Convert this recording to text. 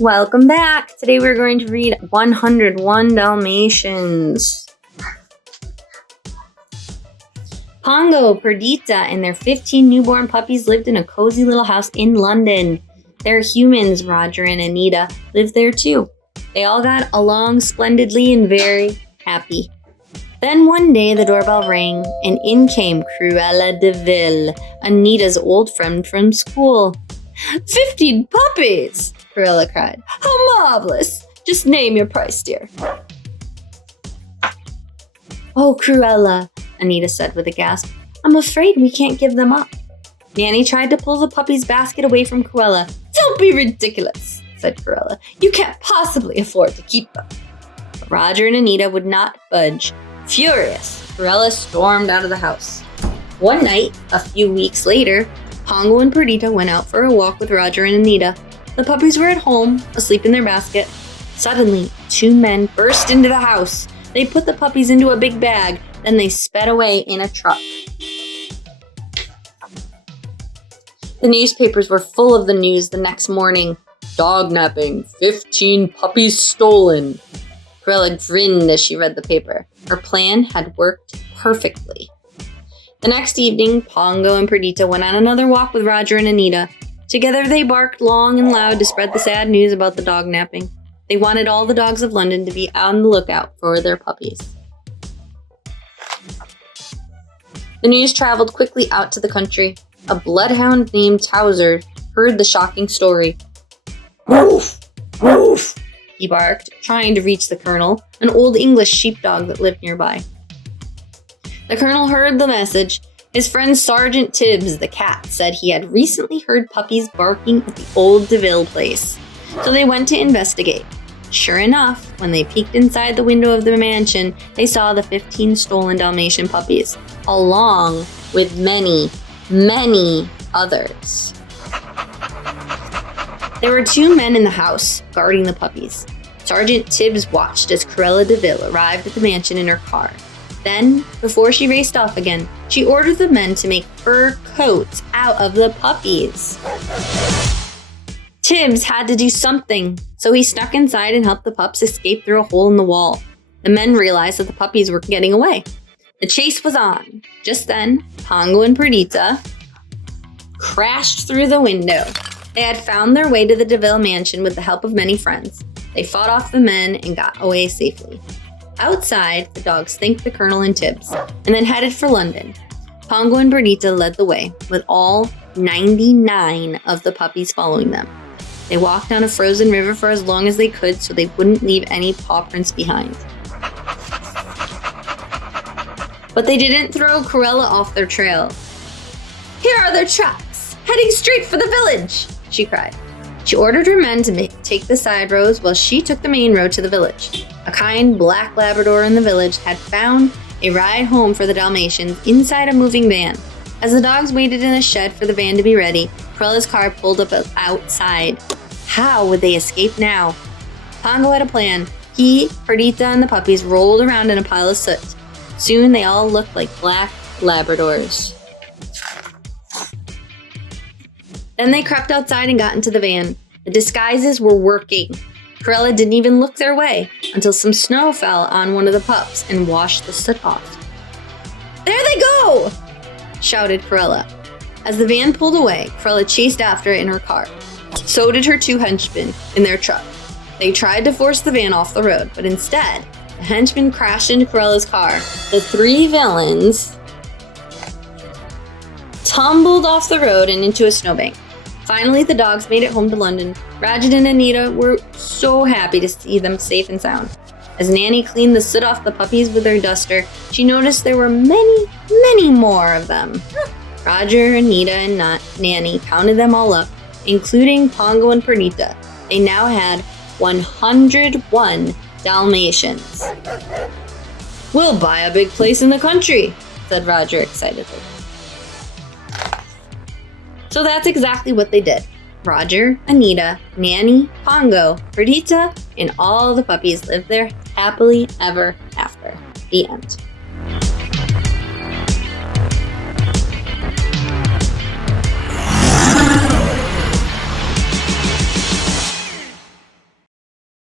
Welcome back. Today we're going to read 101 Dalmatians. Pongo, Perdita, and their 15 newborn puppies lived in a cozy little house in London. Their humans, Roger and Anita, lived there too. They all got along splendidly and very happy. Then one day the doorbell rang and in came Cruella de Vil, Anita's old friend from school. 15 puppies! Cruella cried. How marvelous! Just name your price, dear. Oh, Cruella, Anita said with a gasp. I'm afraid we can't give them up. Nanny tried to pull the puppy's basket away from Cruella. Don't be ridiculous, said Cruella. You can't possibly afford to keep them. But Roger and Anita would not budge. Furious, Cruella stormed out of the house. One night, a few weeks later, Pongo and Perdita went out for a walk with Roger and Anita. The puppies were at home, asleep in their basket. Suddenly, two men burst into the house. They put the puppies into a big bag, then they sped away in a truck. The newspapers were full of the news the next morning. Dog napping, 15 puppies stolen. Cruella grinned as she read the paper. Her plan had worked perfectly. The next evening, Pongo and Perdita went on another walk with Roger and Anita. Together they barked long and loud to spread the sad news about the dog napping. They wanted all the dogs of London to be on the lookout for their puppies. The news traveled quickly out to the country. A bloodhound named Towser heard the shocking story. Woof! Woof! He barked, trying to reach the colonel, an old English sheepdog that lived nearby. The colonel heard the message. His friend Sergeant Tibbs, the cat, said he had recently heard puppies barking at the old DeVille place. So they went to investigate. Sure enough, when they peeked inside the window of the mansion, they saw the 15 stolen Dalmatian puppies, along with many, many others. There were two men in the house, guarding the puppies. Sergeant Tibbs watched as Cruella de Vil arrived at the mansion in her car. Then, before she raced off again, she ordered the men to make fur coats out of the puppies. Tibbs had to do something, so he snuck inside and helped the pups escape through a hole in the wall. The men realized that the puppies were getting away. The chase was on. Just then, Pongo and Perdita crashed through the window. They had found their way to the DeVille mansion with the help of many friends. They fought off the men and got away safely. Outside, the dogs thanked the colonel and Tibbs, and then headed for London. Pongo and Perdita led the way, with all 99 of the puppies following them. They walked down a frozen river for as long as they could so they wouldn't leave any paw prints behind. But they didn't throw Cruella off their trail. Here are their tracks, heading straight for the village, she cried. She ordered her men to take the side roads while she took the main road to the village. A kind black Labrador in the village had found a ride home for the Dalmatians inside a moving van. As the dogs waited in a shed for the van to be ready, Cruella's car pulled up outside. How would they escape now? Pongo had a plan. He, Perdita, and the puppies rolled around in a pile of soot. Soon they all looked like black Labradors. Then they crept outside and got into the van. The disguises were working. Cruella didn't even look their way until some snow fell on one of the pups and washed the soot off. There they go! Shouted Cruella. As the van pulled away, Cruella chased after it in her car. So did her two henchmen in their truck. They tried to force the van off the road, but instead, the henchmen crashed into Cruella's car. The three villains tumbled off the road and into a snowbank. Finally, the dogs made it home to London. Roger and Anita were so happy to see them safe and sound. As Nanny cleaned the soot off the puppies with her duster, she noticed there were many, many more of them. Roger, Anita, and Nanny counted them all up, including Pongo and Perdita. They now had 101 Dalmatians. We'll buy a big place in the country, said Roger excitedly. So that's exactly what they did. Roger, Anita, Nanny, Pongo, Perdita, and all the puppies lived there happily ever after. The end.